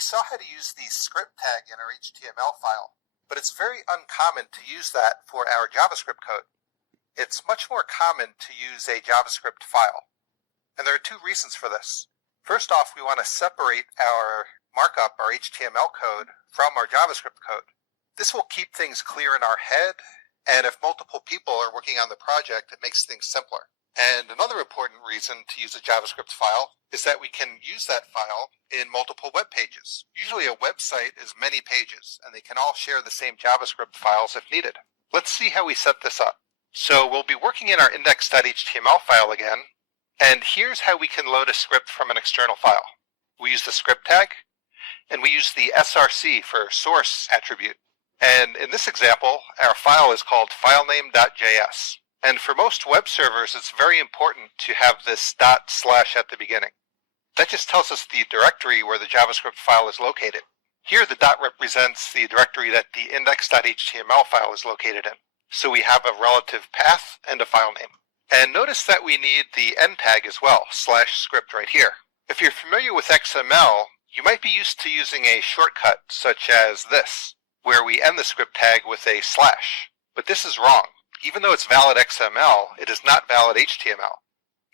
We saw how to use the script tag in our HTML file, but it's very uncommon to use that for our JavaScript code. It's much more common to use a JavaScript file, and there are two reasons for this. First off, we want to separate our markup, our HTML code, from our JavaScript code. This will keep things clear in our head, and if multiple people are working on the project, it makes things simpler. And another important reason to use a JavaScript file is that we can use that file in multiple web pages. Usually a website is many pages, and they can all share the same JavaScript files if needed. Let's see how we set this up. So we'll be working in our index.html file again, and here's how we can load a script from an external file. We use the script tag, and we use the src for source attribute. And in this example, our file is called filename.js. And for most web servers, it's very important to have this / at the beginning. That just tells us the directory where the JavaScript file is located. Here, the dot represents the directory that the index.html file is located in. So we have a relative path and a file name. And notice that we need the end tag as well, /script right here. If you're familiar with XML, you might be used to using a shortcut such as this, where we end the script tag with a /. But this is wrong. Even though it's valid XML, it is not valid HTML.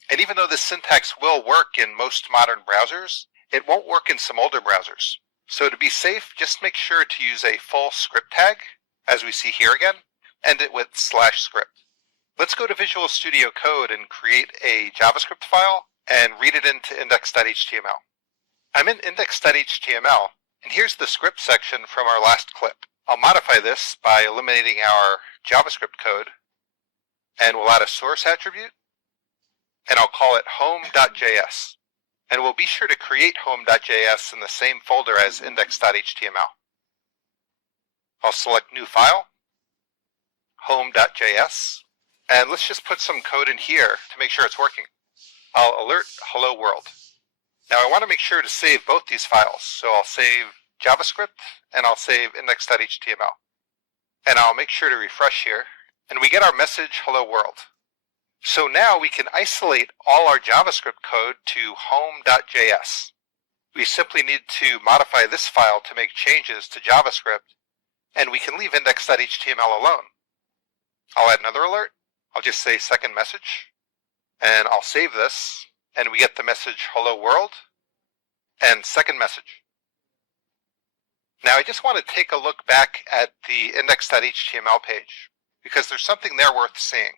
And even though this syntax will work in most modern browsers, it won't work in some older browsers. So to be safe, just make sure to use a full script tag, as we see here again, end it with /script. Let's go to Visual Studio Code and create a JavaScript file and read it into index.html. I'm in index.html, and here's the script section from our last clip. I'll modify this by eliminating our JavaScript code, and we'll add a source attribute, and I'll call it home.js. And we'll be sure to create home.js in the same folder as index.html. I'll select New File, home.js, and let's just put some code in here to make sure it's working. I'll alert Hello World. Now I want to make sure to save both these files, so I'll save JavaScript and I'll save index.html. And I'll make sure to refresh here, and we get our message Hello World. So now we can isolate all our JavaScript code to home.js. We simply need to modify this file to make changes to JavaScript, and we can leave index.html alone. I'll add another alert. I'll just say second message, and I'll save this, and we get the message Hello World and second message. Now I just want to take a look back at the index.html page because there's something there worth seeing.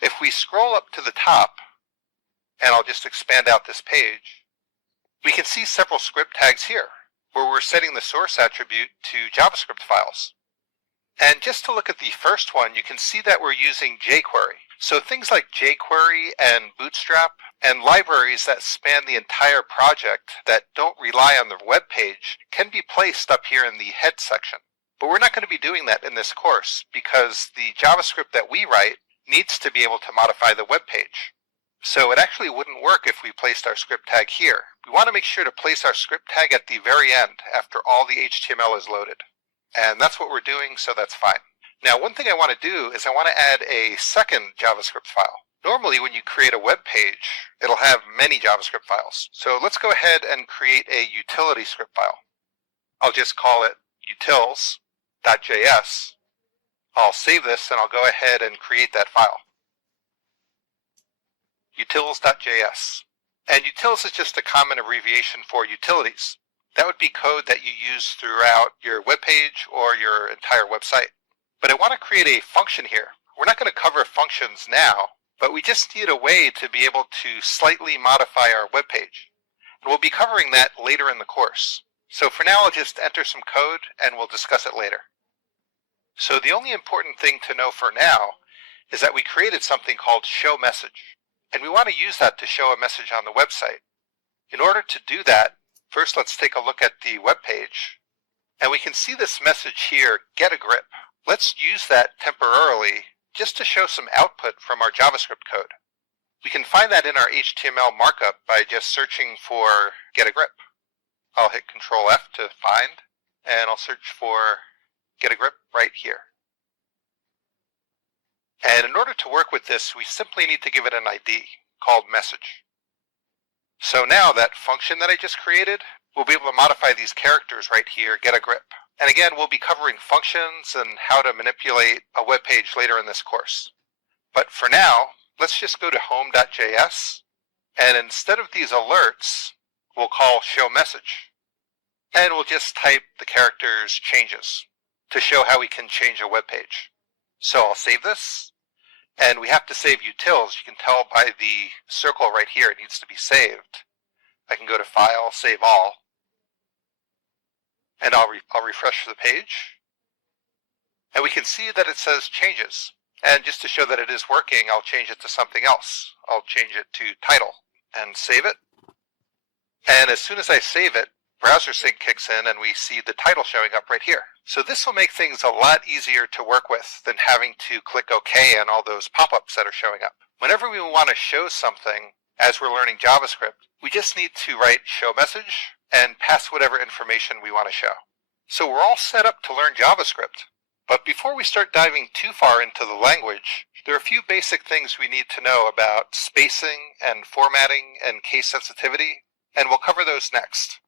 If we scroll up to the top, and I'll just expand out this page, we can see several script tags here where we're setting the source attribute to JavaScript files. And just to look at the first one, you can see that we're using jQuery. So things like jQuery and Bootstrap and libraries that span the entire project that don't rely on the web page can be placed up here in the head section. But we're not going to be doing that in this course because the JavaScript that we write needs to be able to modify the web page. So it actually wouldn't work if we placed our script tag here. We want to make sure to place our script tag at the very end after all the HTML is loaded. And that's what we're doing, so that's fine. Now, one thing I want to do is I want to add a second JavaScript file. Normally, when you create a web page, it'll have many JavaScript files. So let's go ahead and create a utility script file. I'll just call it utils.js. I'll save this and I'll go ahead and create that file. Utils.js. And utils is just a common abbreviation for utilities. That would be code that you use throughout your web page or your entire website. But I want to create a function here. We're not going to cover functions now, but we just need a way to be able to slightly modify our web page. And we'll be covering that later in the course. So for now, I'll just enter some code and we'll discuss it later. So the only important thing to know for now is that we created something called showMessage. And we want to use that to show a message on the website. In order to do that, first let's take a look at the web page. And we can see this message here, get a grip. Let's use that temporarily just to show some output from our JavaScript code. We can find that in our HTML markup by just searching for get a grip. I'll hit Control F to find, and I'll search for get a grip right here. And in order to work with this, we simply need to give it an ID called message. So now that function that I just created, we'll be able to modify these characters right here, get a grip. And again, we'll be covering functions and how to manipulate a web page later in this course. But for now, let's just go to home.js, and instead of these alerts, we'll call show message. And we'll just type the characters changes to show how we can change a web page. So I'll save this, and we have to save utils. You can tell by the circle right here it needs to be saved. I can go to File, Save All, and I'll refresh the page. And we can see that it says changes. And just to show that it is working, I'll change it to something else. I'll change it to title and save it. And as soon as I save it, browser sync kicks in and we see the title showing up right here. So this will make things a lot easier to work with than having to click OK on all those pop-ups that are showing up. Whenever we want to show something as we're learning JavaScript, we just need to write show message and pass whatever information we want to show. So we're all set up to learn JavaScript. But before we start diving too far into the language, there are a few basic things we need to know about spacing and formatting and case sensitivity, and we'll cover those next.